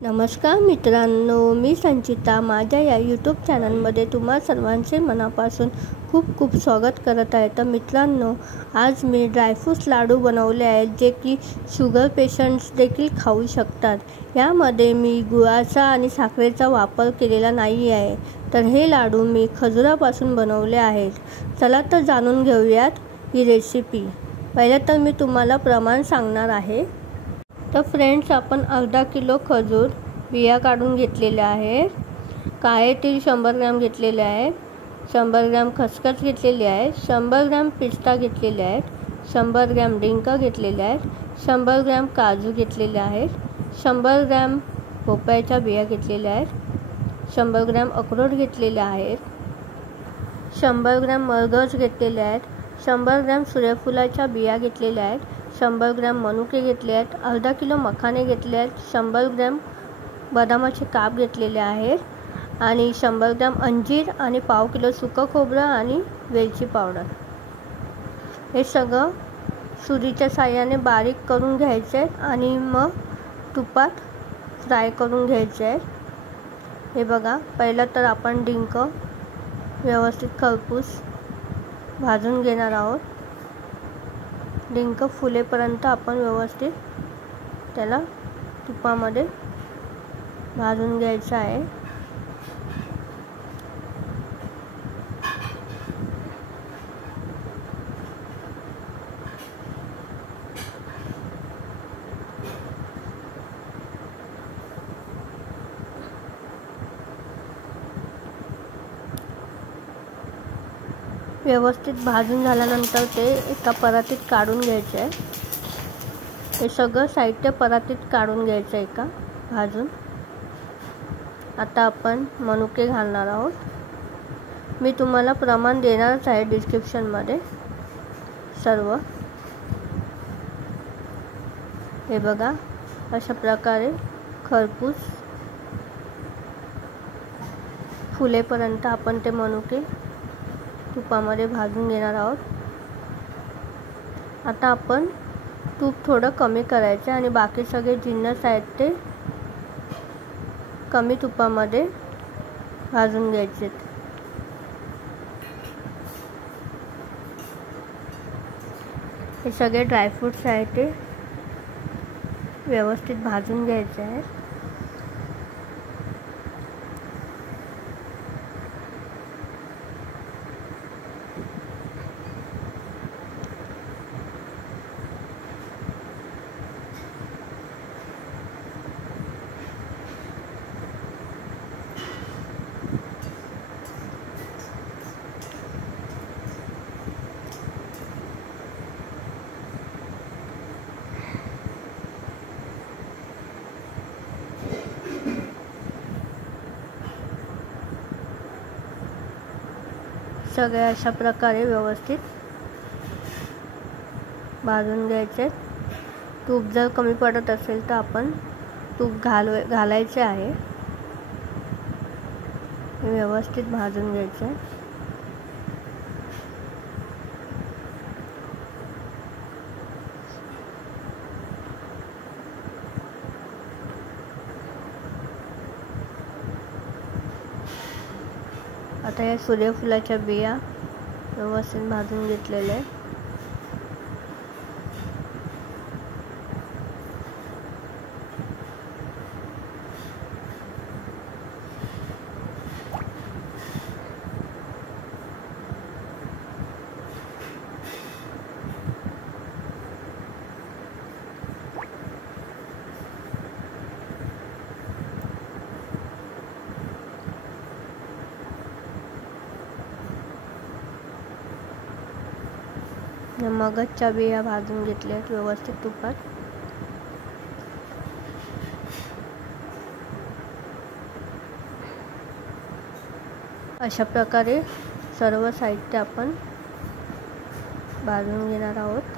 नमस्कार मित्रांनो, मी संचिता माझ्या या यूट्यूब चॅनलमध्ये तुम्हा सर्वांचे मनापासून खूप खूप स्वागत करत आहे। तर मित्रांनो, आज मी ड्रायफ्रूट्स लाडू बनवले आहेत जे की शुगर पेशंट्स देखील खाऊ शकतात। यामध्ये मी गुळाचा आणि साखरेचा वापर केलेला नाही आहे। तर हे लाडू मी खजुरापासून बनवले आहेत। चला तर जाणून घेऊयात ही रेसिपी। पहिले तर मी तुम्हाला प्रमाण सांगणार आहे। तर फ्रेंड्स, आपण अर्धा किलो खजूर बिया काढून घेतलेल्या आहेत। काळे तीळ 100 ग्रॅम घेतलेले आहेत। 100 ग्रॅम खसखस घेतलेली आहे। 100 ग्रॅम पिस्ता घेतलेले आहेत। 100 ग्रॅम डिंक घेतलेले आहेत। 100 ग्रॅम काजू घेतलेले आहेत। 100 ग्रॅम भोपळ्याच्या बिया घेतलेल्या आहेत। 100 ग्रॅम अक्रोड घेतलेले आहेत। 100 ग्रॅम मगज घेतलेले आहेत। 100 ग्रॅम सूर्यफुलाच्या बिया घेतलेल्या आहेत। 100 ग्रॅम मनुके घेतले आहेत। अर्धा किलो मखाने घेतले आहेत। 100 ग्रॅम बदामाचे काप घेतलेले आहेत आणि 100 ग्रॅम अंजीर आणि पाव किलो सुकं खोबरं आणि वेलची पावडर। हे सगळं सुरीच्या साहाय्याने बारीक करून घ्यायचे आणि मग तुपात फ्राय करून घ्यायचे आहे। हे बघा, पहिलं तर आपण डिंक व्यवस्थित खरपूस भाजून घेणार आहोत। डिंक फुलेपर्यंत आपण व्यवस्थित त्याला तुपामध्ये भाजून घ्यायचं आहे। व्यवस्थित भाजून झाल्यानंतर ते एका परातीत काढून घ्यायचे आहे। हे सगळं साहित्य परातीत काढून घ्यायचं एका भाजून। आता आपण मनुके घालणार आहोत। मी तुम्हाला प्रमाण देणारच आहे डिस्क्रिप्शनमध्ये सर्व। हे बघा, अशा प्रकारे खरपूस फुलेपर्यंत आपण ते मनुके तुपामध्ये भाजून घेणार आहोत। आता आपण तूप थोडं कमी करायचे आणि बाकी सगळे जिन्नस आहेत ते कमी तुपामध्ये भाजून घ्यायचे। हे सगळे ड्रायफ्रूट्स आहेत ते व्यवस्थित भाजून घ्यायचे आहे। सगळे अशा प्रकारे व्यवस्थित भाजून घ्यायचे। तूप जर कमी पडत असेल तर आपण तूप घालायचे आहे। व्यवस्थित भाजून घ्यायचे। आता या सूर्यफुलाच्या बिया व्यवस्थित भाजून घेतलेल्या आहेत। मगजच्या बिया भाजून घेतल्या आहेत व्यवस्थित तुपात। अशा प्रकारे सर्व साहित्य आपण भाजून घेणार आहोत।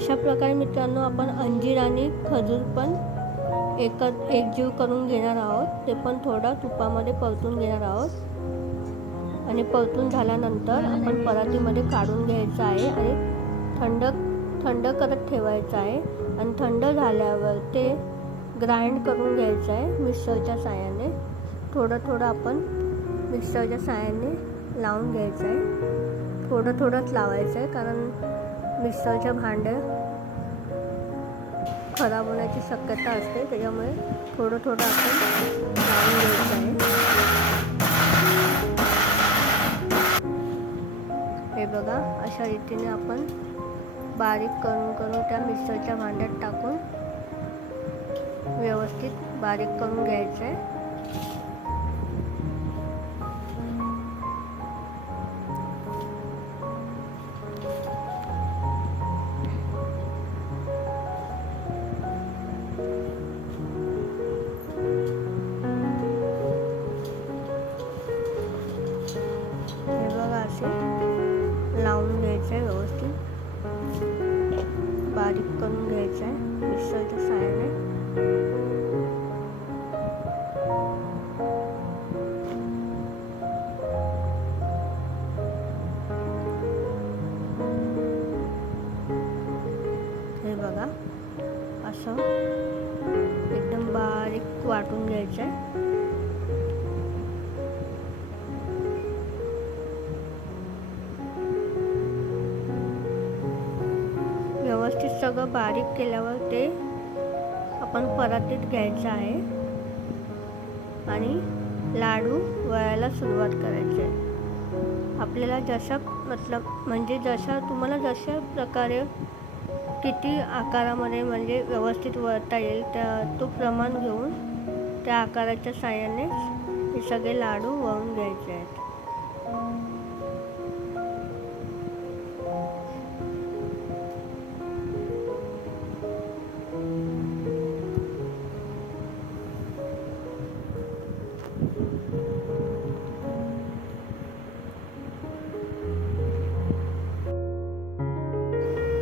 अशा प्रकारे मित्रांनो आपण अंजीर आणि खजूर पण एकजीव करून घेणार आहोत। ते पण थोडं तुपामध्ये परतून घेणार आहोत आणि परतून झाल्यानंतर आपण परातीमध्ये काढून घ्यायचं आहे आणि थंड करत ठेवायचं आहे आणि थंड झाल्यावर ते ग्राइंड करून घ्यायचं आहे मिक्सरच्या साहाय्याने। थोडं आपण मिक्सरच्या साहाय्याने लावून घ्यायचं आहे। थोडंच लावायचं आहे कारण मिक्सरच्या भांड्या खराब होण्याची शक्यता असते, त्याच्यामुळे थोडं आपण लावून घ्यायचं आहे। हे बघा, अशा रीतीने आपण बारीक करून त्या मिक्सरच्या भांड्यात टाकून व्यवस्थित बारीक करून घ्यायचं आहे। हे बघा, असे लावून घ्यायचं आहे, व्यवस्थित बारीक करून घ्यायचं आहे मिक्सरच्या साहाय्याने। हे बघा, असं एकदम बारीक वाटून घ्यायचं आहे। व्यवस्थित सगळं बारीक केल्यावर ते आपण परातीत घ्यायचं आहे आणि लाडू वळायला सुरुवात करायची आहे। आपल्याला जशा तुम्हाला जशा प्रकारे किती आकारामध्ये म्हणजे व्यवस्थित वळता येईल तो प्रमाण घेऊन त्या आकाराच्या साहाय्याने हे सगळे लाडू वळून घ्यायचे आहेत।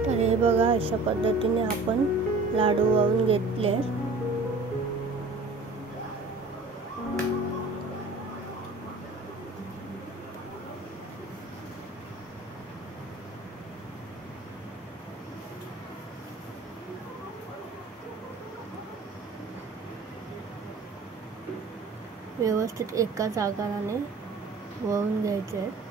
तर हे बघा, अशा पद्धतीने आपण लाडू वळून घेतले। व्यवस्थित एकाच आकाराने वळून घ्यायचे आहेत।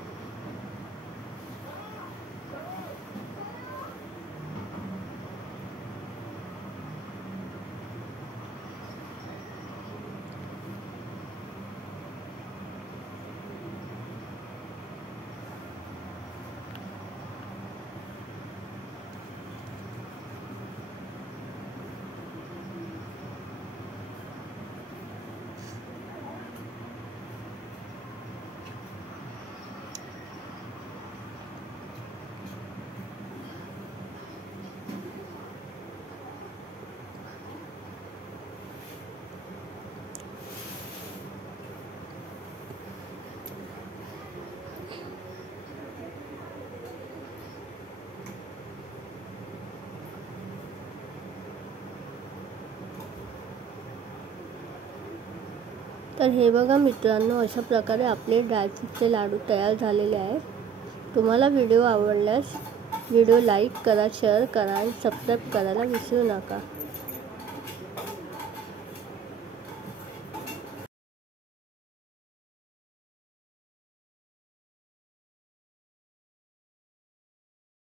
तर हे बघा मित्रांनो, अशा प्रकारे आपले ड्रायफ्रूटचे लाडू तयार झालेले आहेत। तुम्हाला व्हिडिओ आवडल्यास व्हिडिओ लाईक करा, शेअर करा आणि सबस्क्राईब करायला विसरू नका।